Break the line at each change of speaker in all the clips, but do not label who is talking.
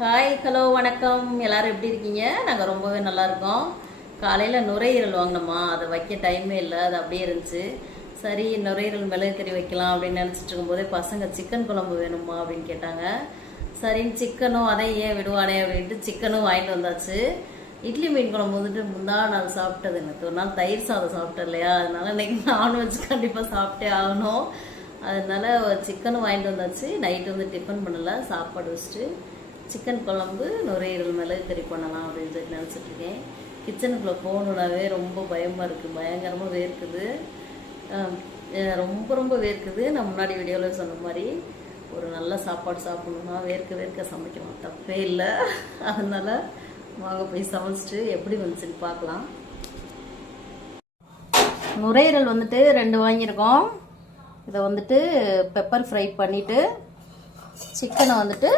Hi hello வணக்கம். எல்லாரும் எப்படி இருக்கீங்க? நாங்கள் ரொம்பவே நல்லா இருக்கோம். காலையில் நுரையீரல் வாங்கினோமா? அதை வைக்க டைமே இல்லை. அது அப்படியே இருந்துச்சு. சரி நுரையீரல் மிளகு வைக்கலாம் அப்படின்னு நினச்சிட்டு இருக்கும்போதே பசங்க சிக்கன் குழம்பு வேணுமா அப்படின்னு கேட்டாங்க. சரின்னு சிக்கனும் அதை ஏன் விடுவானே அப்படின்ட்டு சிக்கனும் வாங்கிட்டு வந்தாச்சு. இட்லி மீன் குழம்பு வந்துட்டு முந்தா நாள் சாப்பிட்டது எனக்கு. ஒரு நாள் தயிர் சாதம் சாப்பிட்டேன் இல்லையா? அதனால இன்னைக்கு நான்வெஜ் கண்டிப்பாக சாப்பிட்டே ஆகணும். அதனால சிக்கனும் வாங்கிட்டு வந்தாச்சு. நைட்டு வந்து டிஃபன் பண்ணல. சாப்பாடு வச்சுட்டு சிக்கன் குழம்பு நுரையீரல் மிளகு கறி பண்ணலாம் அப்படின்னு சொல்லி நினச்சிட்டு இருக்கேன் கிச்சனுக்குள்ளே போகணுன்னாவே ரொம்ப பயமாக இருக்குது பயங்கரமாக வேர்க்குது. ரொம்ப ரொம்ப வேர்க்குது. நான் முன்னாடி வீடியோவில் சொன்ன மாதிரி ஒரு நல்ல சாப்பாடு சாப்பிடணும்னா வேர்க்க வேர்க்க சமைக்கணும். தப்பே இல்லை. அதனால் வாங்க போய் சமைச்சிட்டு எப்படி வந்துச்சுன்னு பார்க்கலாம். நுரையீரல் வந்துட்டு ரெண்டு வாங்கியிருக்கோம். இதை வந்துட்டு பெப்பர் ஃப்ரை பண்ணிவிட்டு சிக்கனை வந்துட்டு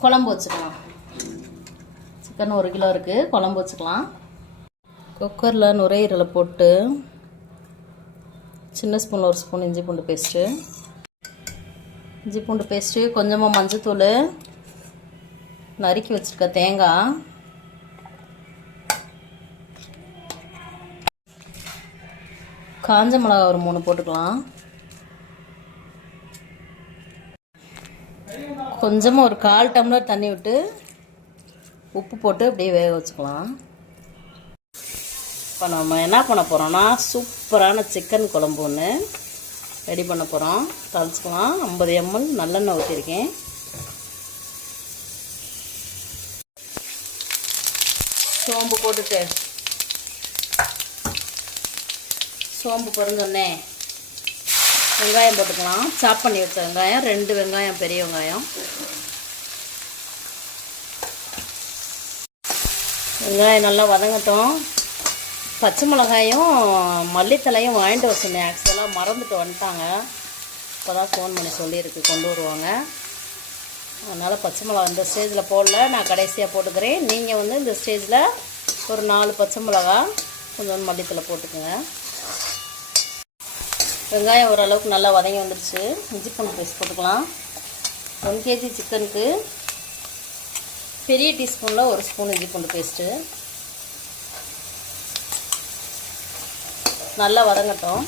குழம்பு வச்சுக்கலாம். சிக்கன் ஒரு கிலோ இருக்குது குழம்பு வச்சுக்கலாம். குக்கரில் நுரையீரலை போட்டு சின்ன ஸ்பூனில் ஒரு ஸ்பூன் இஞ்சி பூண்டு பேஸ்ட்டு இஞ்சி பூண்டு பேஸ்ட்டு கொஞ்சமாக மஞ்சத்தூள் நறுக்கி வச்சுருக்க தேங்காய். காஞ்ச மிளகா ஒரு மூணு போட்டுக்கலாம். கொஞ்சமாக ஒரு கால் டம்ளர் தண்ணி விட்டு உப்பு போட்டு அப்படியே வேக வச்சுக்கலாம். இப்போ நம்ம என்ன பண்ண போகிறோம்னா சூப்பரான சிக்கன் குழம்பு ஒன்று ரெடி பண்ண போகிறோம் தாளிச்சுக்கலாம். ஐம்பது எம்எல் நல்லெண்ணெய் ஊற்றிருக்கேன் சோம்பு போட்டுட்டு சோம்பு பொருந்தோடனே வெங்காயம் போட்டுக்கலாம். சாப் பண்ணி வச்ச வெங்காயம் ரெண்டு வெங்காயம் பெரிய வெங்காயம். வெங்காயம் நல்லா வதங்கட்டும். பச்சை மிளகாயும் மல்லித்தலையும் வாங்கிட்டு வர சொன்னேன். ஆக்சுவலாக மறந்துட்டு வந்துட்டாங்க. இப்போ தான் ஃபோன் பண்ணி சொல்லியிருக்கு கொண்டு வருவாங்க. அதனால் பச்சை மிளகா இந்த ஸ்டேஜில் போடல. நான் கடைசியாக போட்டுக்கிறேன். நீங்கள் வந்து இந்த ஸ்டேஜில் ஒரு நாலு பச்சை மிளகா கொஞ்சம் மல்லித்தலை போட்டுக்கோங்க. வெங்காயம் ஓரளவுக்கு நல்லா வதங்கி வந்துடுச்சு இஞ்சி பூண்டு பேஸ்ட் போட்டுக்கலாம். ஒன் கேஜி சிக்கனுக்கு பெரிய டீஸ்பூனில் ஒரு ஸ்பூன் இஞ்சி பூண்டு பேஸ்ட்டு. நல்லா வதங்கட்டும்.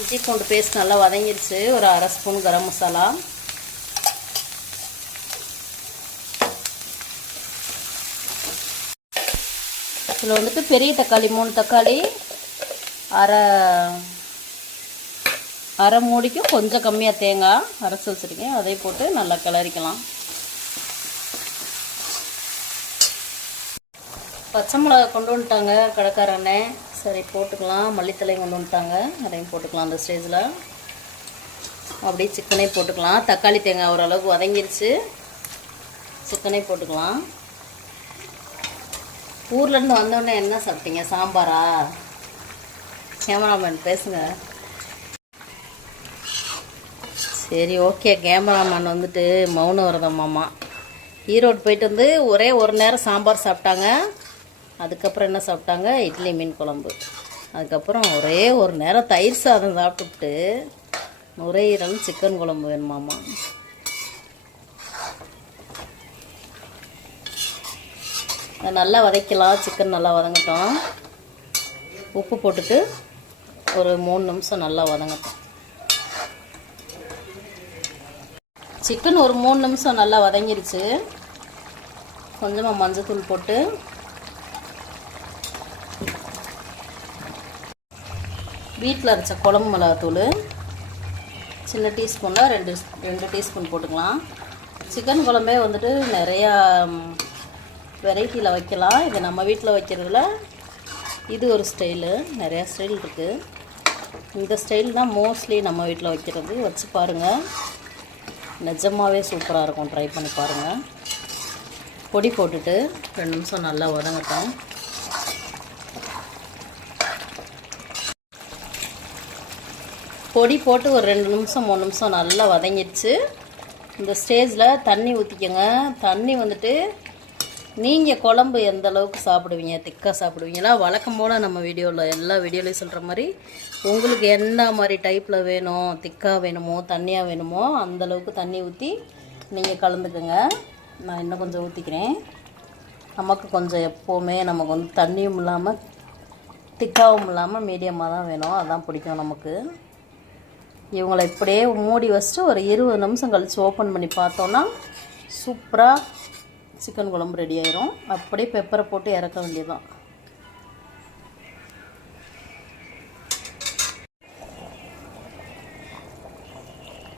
இஞ்சி பூண்டு பேஸ்ட் நல்லா வதங்கிருச்சு. ஒரு அரை ஸ்பூன் கரம் மசாலா. இதில் வந்துட்டு பெரிய தக்காளி மூணு தக்காளி அரை அரை மூடிக்கும். கொஞ்சம் கம்மியாக தேங்காய் அரைச்சி வச்சுருக்கேன். அதை போட்டு நல்லா கிளறிக்கலாம். பச்சை மிளகா கொண்டு வந்துட்டாங்க கடைக்காரண்ணே சரி போட்டுக்கலாம். மல்லித்தலையும் கொண்டு வந்துட்டாங்க. அதையும் போட்டுக்கலாம் அந்த ஸ்டேஜில். அப்படியே சிக்கனே போட்டுக்கலாம். தக்காளி தேங்காய் ஓரளவுக்கு வதங்கிருச்சு. சிக்கனே போட்டுக்கலாம். ஊர்லேருந்து வந்தோடனே என்ன சாப்பிட்டீங்க? சாம்பாரா? கேமராமேன் பேசுங்க. சரி ஓகே. கேமராமேன் வந்துட்டு மௌன விரதம் மாமா. ஈரோடு போயிட்டு வந்து ஒரே ஒரு நேரம் சாம்பார் சாப்பிட்டாங்க. அதுக்கப்புறம் என்ன சாப்பிட்டாங்க? இட்லி மீன் குழம்பு. அதுக்கப்புறம் ஒரே ஒரு நேரம் தயிர் சாதம் சாப்பிட்டுட்டு நுரையீரல் சிக்கன் குழம்பு வேணுமாமா நல்லா வதக்கலாம் சிக்கன் நல்லா வதங்கட்டும். உப்பு போட்டுட்டு ஒரு மூணு நிமிஷம் நல்லா வதங்கட்டும். சிக்கன் ஒரு மூணு நிமிஷம் நல்லா வதங்கிருச்சு. கொஞ்சமாக மஞ்சத்தூள் போட்டு. வீட்டில் அரைச்ச குழம்பு மிளகாத்தூள் சின்ன டீஸ்பூனில் ரெண்டு ரெண்டு டீஸ்பூன் போட்டுக்கலாம். சிக்கன் குழம்பே வந்துட்டு நிறையா வெரைட்டியில் வைக்கலாம். இது நம்ம வீட்டில் வைக்கிறதுல இது ஒரு ஸ்டைலு நிறையா ஸ்டைல் இருக்குது இந்த ஸ்டைல் தான் மோஸ்ட்லி நம்ம வீட்டில் வைக்கிறது. வச்சு பாருங்கள் நிஜமாகவே சூப்பராக இருக்கும். ட்ரை பண்ணி பாருங்கள் பொடி போட்டுட்டு ரெண்டு நிமிஷம் நல்லா வதங்கட்டும். பொடி போட்டு ஒரு ரெண்டு நிமிஷம் மூணு நிமிஷம் நல்லா வதங்கிடுச்சு. இந்த ஸ்டேஜில் தண்ணி ஊற்றிக்கோங்க தண்ணி வந்துட்டு நீங்கள் குழம்பு எந்த அளவுக்கு சாப்பிடுவீங்க திக்காக சாப்பிடுவீங்களா வழக்கம் போல் நம்ம வீடியோவில் எல்லா வீடியோலையும் சொல்கிற மாதிரி உங்களுக்கு என்ன மாதிரி டைப்பில் வேணும் திக்காக வேணுமோ தண்ணியாக வேணுமோ அந்த அளவுக்கு தண்ணி ஊற்றி நீங்கள் கலந்துக்குங்க. நான் இன்னும் கொஞ்சம் ஊற்றிக்கிறேன் நமக்கு கொஞ்சம் எப்போவுமே நமக்கு வந்து தண்ணியும் இல்லாமல் திக்காவும் இல்லாமல் மீடியமாக தான் வேணும். அதான் பிடிக்கும் நமக்கு. இவங்களை இப்படியே மூடி வச்சுட்டு ஒரு இருபது நிமிஷம் கழித்து ஓப்பன் பண்ணி பார்த்தோன்னா சூப்பராக சிக்கன் குழம்பு ரெடி ஆயிரும். அப்படியே பெப்பரை போட்டு இறக்க வேண்டியதுதான்.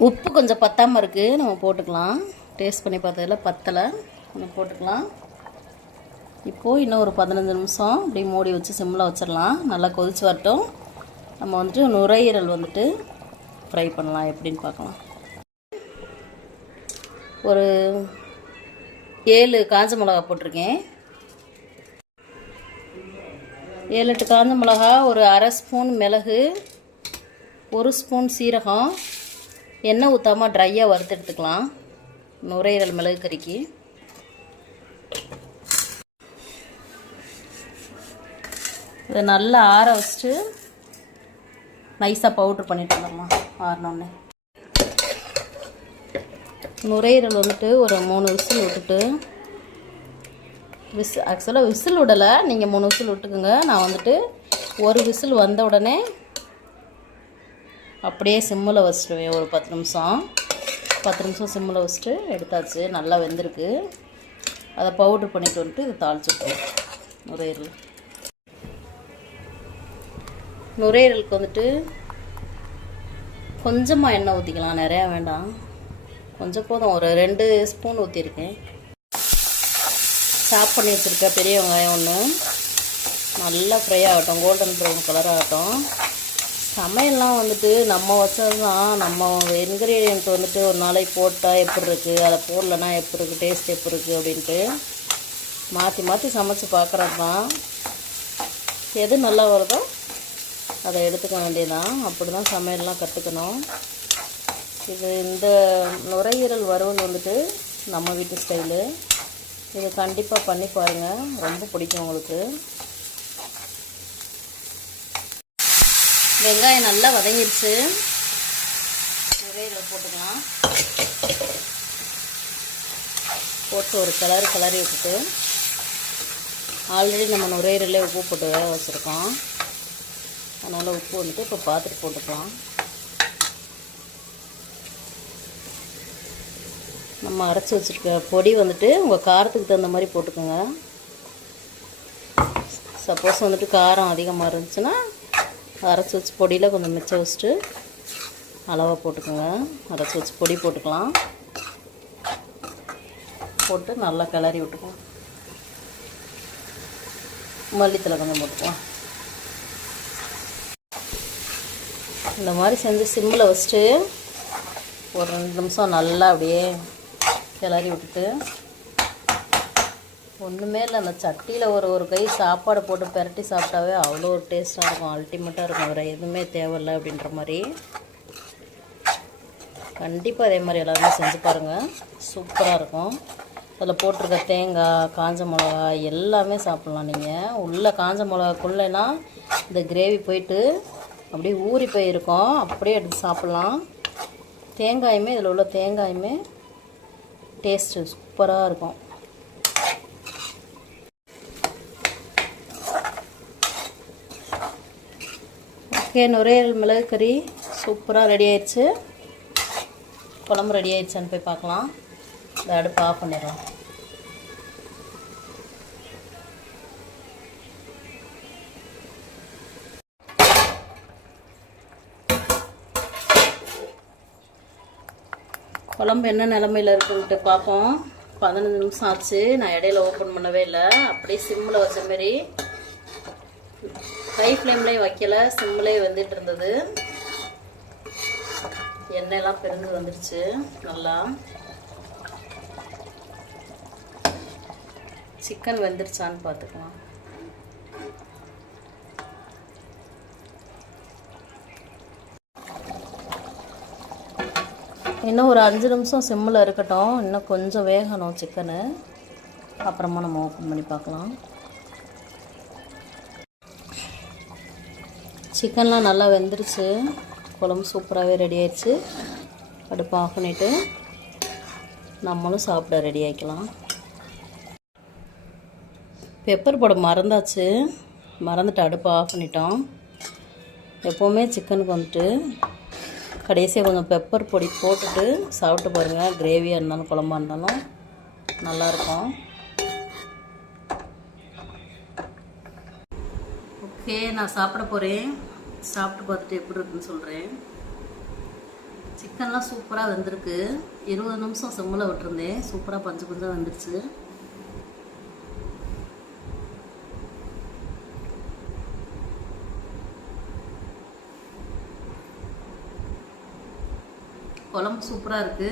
உப்பு கொஞ்சம் பத்தாமல் இருக்குது நம்ம போட்டுக்கலாம். டேஸ்ட் பண்ணி பார்த்ததுல பத்தலை. நம்ம போட்டுக்கலாம். இப்போது இன்னும் ஒரு பதினஞ்சு நிமிஷம் அப்படியே மூடி வச்சு சிம்மில் வச்சிடலாம். நல்லா கொதிச்சு வரட்டும். நம்ம வந்துட்டு நுரையீரல் வந்துட்டு ஃப்ரை பண்ணலாம். எப்படின்னு பார்க்கலாம். ஒரு ஏழு காஞ்ச மிளகா போட்டிருக்கேன். ஏழு எட்டு காஞ்ச மிளகா ஒரு அரை ஸ்பூன் மிளகு ஒரு ஸ்பூன் சீரகம் எண்ணெய் ஊற்றாமல் ட்ரையாக வறுத்து எடுத்துக்கலாம். நுரையீரல் மிளகு கறிக்கு. இதை நல்லா ஆற வச்சுட்டு நைஸாக பவுட்ரு பண்ணிட்டு வந்துடலாம். ஆறினோடனே. நுரையீரல் வந்துட்டு ஒரு மூணு விசில் விட்டுட்டு விசி ஆக்சுவலாக விசில் விடலை. நீங்கள் மூணு விசில் விட்டுக்குங்க. நான் வந்துட்டு ஒரு விசில் வந்த உடனே அப்படியே சிம்மில் வச்சுடுவேன் ஒரு பத்து நிமிஷம். பத்து நிமிஷம் சிம்மில் வச்சுட்டு எடுத்தாச்சு. நல்லா வெந்திருக்கு. அதை பவுட்ரு பண்ணிட்டு வந்துட்டு இதை தாளிச்சுட்டுருவேன் நுரையீரல். நுரையீரலுக்கு வந்துட்டு கொஞ்சமாக எண்ணெய் ஊற்றிக்கலாம் நிறையா வேண்டாம். கொஞ்சம் போதும். ஒரு ரெண்டு ஸ்பூன் ஊற்றிருக்கேன் சாப் பண்ணி வச்சுருக்க பெரிய வெங்காயம் ஒன்று நல்லா ஃப்ரை ஆகட்டும். கோல்டன் ப்ரௌன் கலர் ஆகட்டும். சமையல்லாம் வந்துட்டு நம்ம வச்சது தான் நம்ம இன்க்ரீடியன்ட் வந்துட்டு ஒரு நாளைக்கு போட்டால் எப்படி இருக்குது அதை போடலன்னா எப்படி இருக்குது டேஸ்ட் எப்படி இருக்குது அப்படின்ட்டு மாற்றி மாற்றி சமைச்சு பார்க்குறது தான் எது நல்லா வருதோ அதை எடுத்துக்க வேண்டியதான் அப்படி தான் சமையல்லாம் கற்றுக்கணும் இது இந்த நுரையீரல் வறுவல் வந்துட்டு நம்ம வீட்டு ஸ்டைலு. இது கண்டிப்பாக பண்ணி பாருங்கள் ரொம்ப பிடிக்கும் உங்களுக்கு. வெங்காயம் நல்லா வதங்கிடுச்சு நுரையீரல் போட்டுக்கலாம். போட்டு ஒரு கலர் கலரி விட்டுட்டு ஆல்ரெடி நம்ம நுரையீரலே உப்பு போட்டு வேக வச்சுருக்கோம். அதனால் உப்பு வந்துட்டு இப்போ பார்த்துட்டு போட்டுக்கலாம். நம்ம அரைச்சி வச்சுருக்க பொடி வந்துட்டு உங்கள் காரத்துக்கு தகுந்த மாதிரி போட்டுக்கோங்க. சப்போஸ் வந்துட்டு காரம் அதிகமாக இருந்துச்சுன்னா அரைச்சி வச்சு பொடியில் கொஞ்சம் மிச்சம் வச்சுட்டு அளவாக போட்டுக்கோங்க. அரைச்சி வச்சு பொடி போட்டுக்கலாம். போட்டு நல்லா கிளறி விட்டுக்கலாம். மல்லித்தலை கொஞ்சம் போட்டுக்கலாம். இந்த மாதிரி செஞ்சு சிம்மில் வச்சுட்டு ஒரு ரெண்டு நிமிஷம் நல்லா அப்படியே கிளறி விட்டுட்டு ஒன்றுமே இல்லை அந்த சட்டியில் ஒரு ஒரு கை சாப்பாடு போட்டு பெரட்டி சாப்பிட்டாவே அவ்வளோ ஒரு டேஸ்ட்டாக இருக்கும். அல்டிமேட்டாக இருக்கும். வேறு எதுவுமே தேவையில்லை அப்படின்ற மாதிரி. கண்டிப்பாக அதே மாதிரி எல்லாருமே செஞ்சு பாருங்கள் சூப்பராக இருக்கும். அதில் போட்டிருக்க தேங்காய் காஞ்ச மிளகா எல்லாமே சாப்பிட்லாம் நீங்கள் உள்ளே காஞ்ச மிளகாக்குள்ளேனா இந்த கிரேவி போயிட்டு அப்படியே ஊறி போயிருக்கோம். அப்படியே எடுத்து சாப்பிட்லாம். தேங்காயுமே இதில் உள்ள தேங்காயுமே டேஸ்ட்டு சூப்பராக இருக்கும். ஓகே நுரையல் மிளகு கறி சூப்பராக ரெடி ஆயிடுச்சு. குழம்பு ரெடி ஆயிடுச்சான்னு போய் பார்க்கலாம். இந்த அடுப்பு ஆஃப் பண்ணிடலாம் குழம்பு என்ன நிலமையில இருக்குன்ட்டு பார்ப்போம் பதினஞ்சு நிமிஷம் ஆச்சு. நான் இடையில ஓப்பன் பண்ணவே இல்லை. அப்படியே சிம்மில் வச்ச மாரி ஹை ஃப்ளேம்லேயும் வைக்கல. சிம்மிலே வந்துட்டு இருந்தது. எண்ணெயெல்லாம் பிரிந்து வந்துருச்சு. நல்லா. சிக்கன் வெந்துருச்சான்னு பார்த்துக்கலாம் இன்னும் ஒரு அஞ்சு நிமிஷம் சிம்மில் இருக்கட்டும். இன்னும் கொஞ்சம் வேகணும் சிக்கனு. அப்புறமா நம்ம ஓப்பன் பண்ணி பார்க்கலாம். சிக்கன்லாம் நல்லா வெந்துருச்சு. குழம்பு சூப்பராகவே ரெடி ஆயிடுச்சு. அடுப்பு ஆஃப் பண்ணிவிட்டு நம்மளும் சாப்பிட ரெடி ஆகிக்கலாம் பெப்பர் போட மறந்தாச்சு. மறந்துட்டு அடுப்பு ஆஃப் பண்ணிட்டோம். எப்போவுமே சிக்கனுக்கு வந்துட்டு கடைசியாக கொஞ்சம் பெப்பர் பொடி போட்டுட்டு சாப்பிட்டு பாருங்கள் கிரேவியாக இருந்தாலும் குழம்பா இருந்தாலும் நல்லாயிருக்கும் ஓகே நான் சாப்பிட போகிறேன் சாப்பிட்டு பார்த்துட்டு எப்படி இருக்குன்னு சொல்கிறேன் சிக்கன்லாம் சூப்பராக வந்திருக்கு. இருபது நிமிஷம் சிம்மில் விட்டுருந்தேன். சூப்பராக பஞ்சு பஞ்சாக வந்துருச்சு. குழம்பு சூப்பராக இருக்குது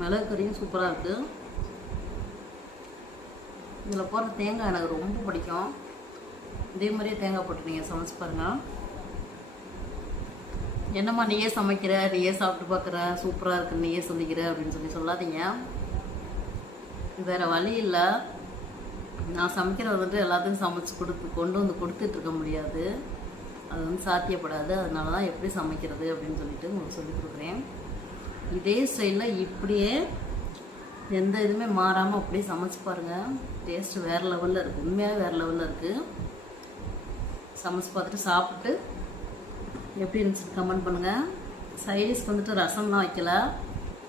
மிளகு கறியும் சூப்பராக இருக்குது இதில் போடுற தேங்காய் எனக்கு ரொம்ப பிடிக்கும். இதே மாதிரியே தேங்காய் போட்டு நீங்கள் சமைச்சு பாருங்கள் என்னம்மா நீயே சமைக்கிற நீயே சாப்பிட்டு பார்க்குற சூப்பராக இருக்கு நீயே சொல்லிக்கிற அப்படின்னு சொல்லி சொல்லாதீங்க. வேறு வழி இல்லை. நான் சமைக்கிறது வந்துட்டு எல்லாத்தையும் சமைச்சு கொடுத்து கொண்டு வந்து கொடுத்துட்ருக்க முடியாது. அது வந்து சாத்தியப்படாது. அதனால தான் எப்படி சமைக்கிறது அப்படின்னு சொல்லிட்டு உங்களுக்கு சொல்லி கொடுக்குறேன். இதே ஸ்டைலில் இப்படியே எந்த இதுவுமே மாறாமல் அப்படியே சமைச்சு பாருங்கள் டேஸ்ட்டு வேறு லெவலில் இருக்குது உண்மையாக வேறு லெவலில் இருக்குது சமைச்சு பார்த்துட்டு சாப்பிட்டு எப்படி இருந்துச்சு கமெண்ட் பண்ணுங்கள் சைடிஷ்க்கு வந்துட்டு ரசம்லாம் வைக்கல.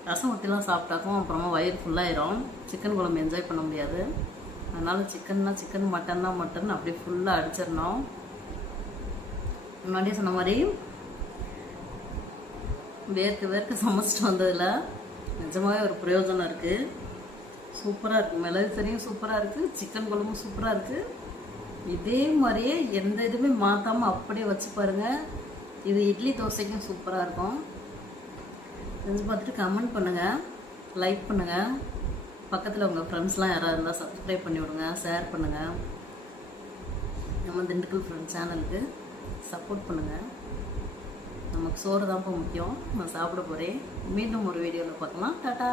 ரசம் ஊற்றிலாம் சாப்பிட்டாக்கும் அப்புறமா வயிறு ஃபுல்லாயிரும் சிக்கன் குழம்பு என்ஜாய் பண்ண முடியாது. அதனால் சிக்கன்னா சிக்கன் மட்டன்னா மட்டன் அப்படியே ஃபுல்லாக அடிச்சிடணும். முன்னாடியே சொன்ன மாதிரி வேர்க்க வேர்க்க சமைச்சிட்டு வந்ததில் நிஜமாகவே ஒரு பிரயோஜனம் இருக்குது சூப்பராக இருக்குது மிளகு சரியும் சூப்பராக இருக்குது சிக்கன் குழம்பும் சூப்பராக இருக்குது இதே மாதிரியே எந்த இதுவுமே மாற்றாமல் அப்படியே வச்சு பாருங்கள் இது இட்லி தோசைக்கும் சூப்பராக இருக்கும். செஞ்சு பார்த்துட்டு கமெண்ட் பண்ணுங்கள் லைக் பண்ணுங்கள் பக்கத்தில் உங்கள் ஃப்ரெண்ட்ஸ்லாம் யாராவது இருந்தால் சப்ஸ்கிரைப் பண்ணி விடுங்க ஷேர் பண்ணுங்கள் நம்ம திண்டுக்கல் ஃப்ரெண்ட்ஸ் சேனலுக்கு சப்போர்ட் பண்ணுங்கள் நமக்கு சோறு தான்ப்பா முக்கியம். நான் சாப்பிட போகிறேன் மீண்டும் ஒரு வீடியோவில் பார்க்கலாம். டாட்டா